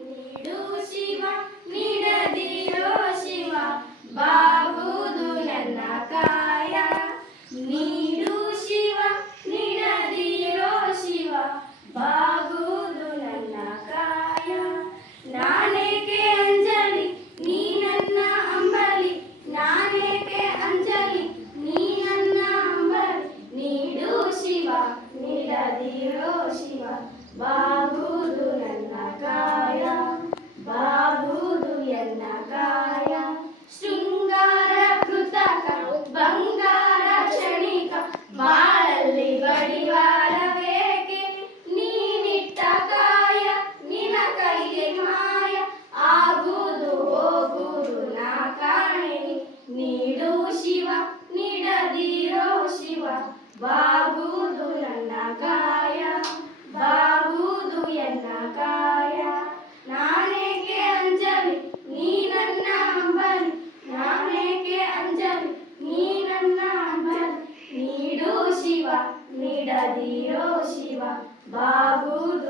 ನೀಡು ಶಿವ ನೀಡದಿರೋ ಶಿವ ಬಾಗುವುದು ನನ್ನ ಕಾಯ. ನೀಡು ಶಿವ ನೀಡದಿರೋ ಶಿವ ಬಾಗುವುದು ನನ್ನ ಕಾಯ. ನಾನೇಕೆ ಅಂಜಲಿ ನೀ ನನ್ನ ಅಂಬಲಿ, ನಾನೇಕೆ ಅಂಜಲಿ ನೀ ನನ್ನ ಅಂಬಲಿ. ನೀಡು ಶಿವ ನೀಡದಿರೋ ಶಿವ ಬಾಗುವುದು ನನ್ನ ಕಾಯ, ಬಾಗುವುದು ಎನ್ನ ಕಾಯ. ಶೃಂಗಾರ ಕೃತಕ ಬಂಗಾರ ಕ್ಷಣಿಕ ಬಾಳಲ್ಲಿ ಗಡಿವಾರವೇಕೆ. ನೀನಿಟ್ಟ ಕಾಯ ನಿನ ಕೈಗೆ ಮಾಯ ಆಗುವುದು ಹೋಗುವುದು ನಾ ಕಾಣೆ. ನೀಡು ಶಿವ ನೀಡದಿರೋ ಶಿವ ಬಾಗುವುದು ನನ್ನ ಕಾಯ, ಬಾಗುವುದು ಎನ್ನ ಕಾಯ. ನಾನೇಕೆ ಅಂಜಲಿ ನೀ ನನ್ನ ಅಂಬಲಿ, ನಾನೇಕೆ ಅಂಜಲಿ ನೀ ನನ್ನ ಅಂಬಲಿ. ನೀಡು ಶಿವ ನೀಡದಿರೋ ಶಿವ ಬಾಗುವುದು